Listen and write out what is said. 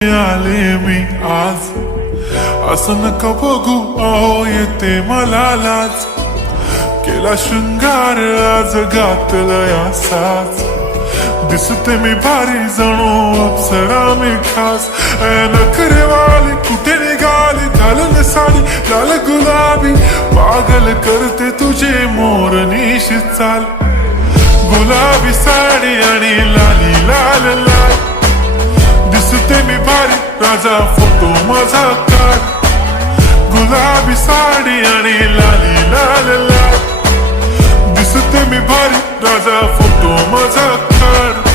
आले मी आज असं नका बघू अहो येते मला लाज केला शृंगार आज घातलंय असाच दिसते मी भारी जणू अप्सरा मी खास नखरेवाली कुठे निघाली घालून साडी लाल गुलाबी पागल करते तुझे मोरनीशी चाल गुलाबी साडी आणि लाली लाल लाल दिसते मी भारी राजा फोटो माझा काढ गुलाबी साडी आणि लाली लाल लाल दिसते मी भारी राजा फोटो माझा काढ